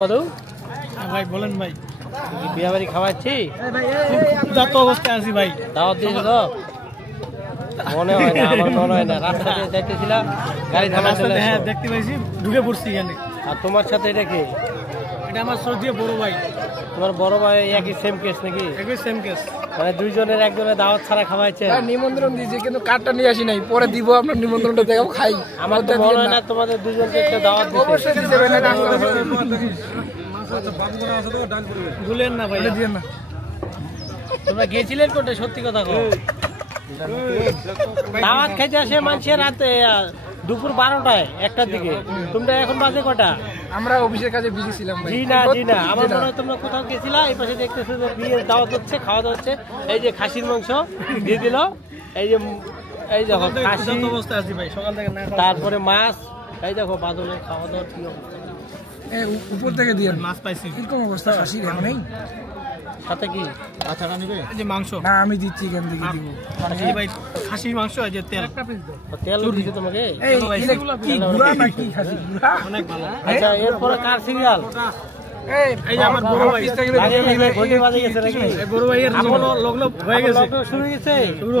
ভাই বলেন ভাই, বিয়া বাড়ি খাওয়াচ্ছি যত অবস্থায় আছি ভাই। দাওয়াত দিয়েছো তো? মনে হয় না, আমার মনে হয় না। রাস্তাতে দেখতেছিলাম গাড়ি থামা চলে আসলো। হ্যাঁ দেখতে পাইছি, ঢুকে পড়ছি এখানে। আর তোমার সাথে এটা কি? এটা আমার সৌদিয়া বড় ভাই। তোমার বড় ভাই একই সেম কেস নাকি? একই সেম কেস। মানে দুইজনের একজনের দাওয়াত ছাড়া খাওয়াইছে। নিমন্ত্রণ দিয়েছি কিন্তু কার্ডটা নিয়ে আসি নাই, পরে দিব আপনার নিমন্ত্রণটা দেখাবো খাই। আমার তো মনে হয় না তোমাদের দুজনকে একটা দাওয়াত দিতে। অবশ্যই দিতে হবে না, ভুলেন না ভাই, দিয়েন না। তোমরা গেছিলেন কোনটা? সত্যি কথা কও। দাওয়াত খাইতে আসে মানুষের রাতে দুপুর 12টায় 1টার দিকে। তোমরা এখন বাজে কটা? আমরা অফিসের কাজে বিজি ছিলাম ভাই। জি না, আমার মনে হয় তোমরা কোথাও গেছিলা। এই পাশে দেখতেছো যে বিয়ের দাওয়াত হচ্ছে, খাওয়া দাওয়া হচ্ছে। এই যে খাসির মাংস দিয়ে দিল, এই দেখো খাসি, অবস্থায় আছি ভাই, সকাল থেকে না খাওয়া। তারপরে মাছ, এই দেখো বাদলের খাওয়া দাওয়ার কি অবস্থা। উপর থেকে দিয়ে মাছ পাইছি। এরকম অবস্থা খাসির এখন নেই। সাথে কি? আচ্ছা নিবে এই যে মাংস। না আমি দিচ্ছি, এখান থেকে দিব। এই ভাই খাসির মাংস, এই যে তেল। তেল দিছে তোমাকে? এই কি গুড়া নাকি খাসি গুড়া? অনেক ভালো। আচ্ছা, এরপরে কার সিরিয়াল? এই যে আমার বড় ভাই। ঘটি বাজে গেছে নাকি? এই বড় ভাইয়ের লগ্ন হয়ে গেছে। লগ্ন শুরু হয়ে গেছে?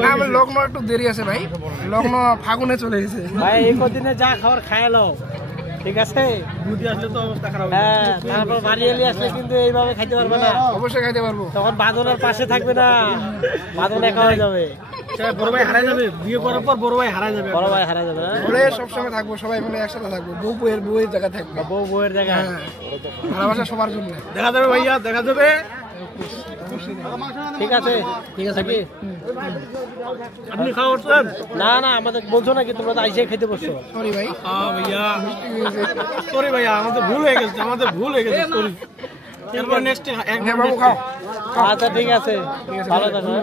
না, আমার লগ্ন একটু দেরি আছে ভাই, লগ্ন ফাগুনে চলে গেছে। ভাই এই কদিনে যা খাবার খায়ালো, ঠিক আছে? বুদ্ধি আসলে তো অবস্থা খারাপ। হ্যাঁ, তারপর বাড়ি এলে আসলে কিন্তু এইভাবে খাইতে পারবে না। অবশ্যই খাইতে পারবো। তখন বাদনের পাশে থাকবে না, বাদন একা হয়ে যাবে। বড় ভাই হারাই যাবে, বিয়ে করার পর বড় ভাই হারাই যাবে। বড় ভাই হারা যাবে না? ঘরে সবসময় থাকবো, সবাই মিলে একসাথে থাকবো, বউয়ের জায়গা থাকবো। বউয়ের জায়গায় ভালোবাসা সবার জন্য। দেখা যাবে ভাইয়া, দেখা যাবে। ঠিক আছে কি? আপনি খাওয়া উঠছেন? না, আমাদের বলছো নাকি তোমরা তো আইসে খেতে বসছো? সরি ভাই। ভাইয়া সরি ভাইয়া, আমাদের ভুল হয়ে গেছে, সরি। এরপর নেক্সট বাবু খাও। আচ্ছা ঠিক আছে, ভালো থাকো।